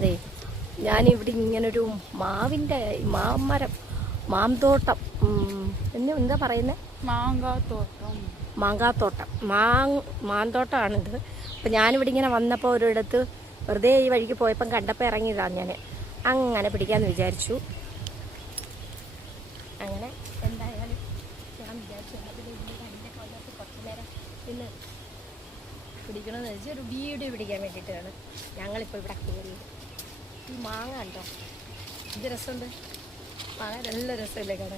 അതെ ഞാനിവിടെ ഇങ്ങനൊരു മാവിന്റെ മാമരം മാന്തോട്ടം ഉം, എന്ന് എന്താ പറയുന്നത് മാങ്കാത്തോട്ടം മാങ്കാത്തോട്ടം മാങ് മാന്തോട്ടമാണിത് അപ്പം ഞാനിവിടെ ഇങ്ങനെ വന്നപ്പോൾ ഒരിടത്ത് വെറുതെ ഈ വഴിക്ക് പോയപ്പം കണ്ടപ്പോൾ ഇറങ്ങിയതാണ് ഞാൻ അങ്ങനെ പിടിക്കാമെന്ന് വിചാരിച്ചു. അങ്ങനെ എന്തായാലും ഞാൻ വിചാരിച്ചു കുറച്ച് നേരം ഇന്ന് പിടിക്കണമെന്ന് വെച്ചാൽ ഒരു വീഡിയോ പിടിക്കാൻ വേണ്ടിയിട്ടാണ് ഞങ്ങളിപ്പോൾ ഇവിടെ കയറിയത്. ഈ മാങ്ങ ഉണ്ടോ ഇത് രസമുണ്ട്. മാങ്ങ നല്ല രസമല്ലേ കട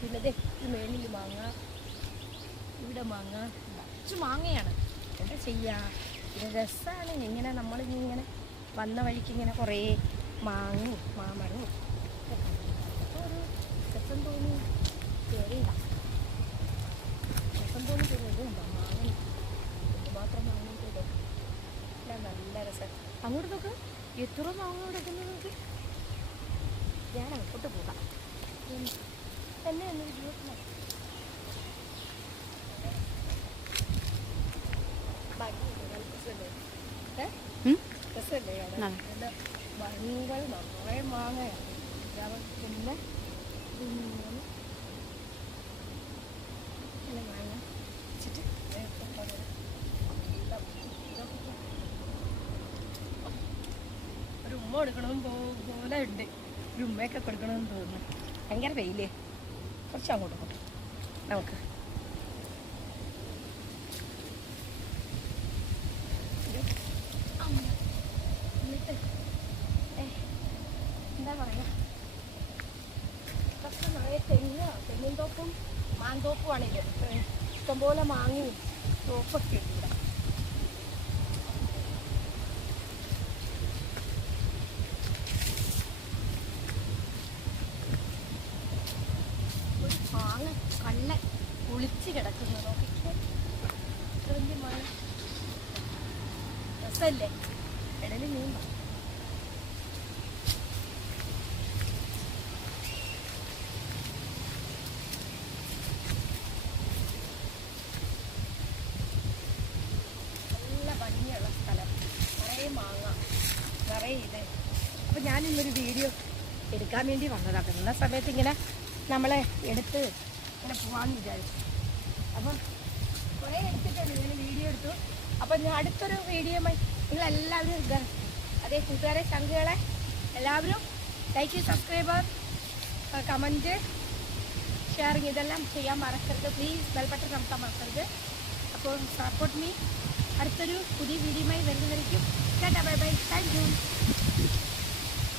പിന്നെ ദേ ഈ മേളിൽ മാങ്ങ. ഇവിടെ മാങ്ങ. കുറച്ച് മാങ്ങയാണ്. എന്താ ചെയ്യാ? ഇത് രസമാണ് ഇങ്ങനെ നമ്മളിങ്ങനെ വന്ന വഴിക്ക് ഇങ്ങനെ കുറേ മാങ്ങയും മാമരവും ഒക്കെ കണ്ടപ്പോൾ ഒരു രസം തോന്നി കയറിയില്ല രസം തോന്നി കയറിയത് ഉണ്ടോ മാങ്ങ എന്തുമാത്രം മാങ്ങ ചെയ്തോ എല്ലാം നല്ല രസം അങ്ങോട്ട് നോക്ക് എത്ര മാങ്ങ കിടക്കുന്നത് നോക്ക് ഞാൻ അങ്ങോട്ട് പോകാം. എന്നെ എന്നെ ഒന്ന് നിറയെ മാങ്ങയാണ്. പിന്നെ ഇങ്ങനെ ഇങ്ങനെ മാങ്ങ വെച്ചിട്ട് നേരത്തെ പോലെ എല്ലാം ഇതൊക്കെ ഒരു ഉമ്മ കൊടുക്കണമെന്ന് പോലെ ഉണ്ട്. ഒരു ഉമ്മയൊക്കെ കൊടുക്കണമെന്ന് തോന്നുന്നു. ഭയങ്കര വെയിലേ. കുറച്ച് അങ്ങോട്ട് കൊടുക്കും. നമുക്ക്. എന്താ പറയാ? ഇതൊക്കെ നിറയെ തെങ്ങ് തെങ്ങിൻ തോപ്പും മാന്തോപ്പുമാണ് ഇത് ഇഷ്ടംപോലെ മാങ്ങയും തോപ്പൊക്കെ ഉണ്ട് ഇവിടെ. കള്ള കുളിച്ച് കിടക്കുന്നു. നോക്കിക്കേ രസമല്ലേ ഇടയിൽ വീഡിയോ എടുക്കാൻ വേണ്ടി വന്നതാണ് ഇന്ന സമയത്ത് ഇങ്ങനെ നമ്മളെ എടുത്ത് ഇങ്ങനെ പോകാമെന്ന് വിചാരിച്ചു. അപ്പം കുറേ എടുത്തിട്ടുണ്ട് ഇങ്ങനെ വീഡിയോ എടുത്തു. അപ്പം ഞാൻ അടുത്തൊരു വീഡിയോ നിങ്ങളെല്ലാവരും അതേ കൂട്ടുകാരെ ചങ്കുകളെ എല്ലാവരും ലൈക്ക് സബ്സ്ക്രൈബർ കമന്റ് ഷെയറിങ് ഇതെല്ലാം ചെയ്യാൻ മറക്കരുത്. പ്ലീസ് ബെൽബട്ടൺ നമുക്ക് മറക്കരുത്. അപ്പോൾ സപ്പോർട്ട് മീ അടുത്തൊരു പുതിയ വീഡിയോയുമായി വരുന്നതായിരിക്കും കേട്ടാ ബൈ ബൈ താങ്ക് യു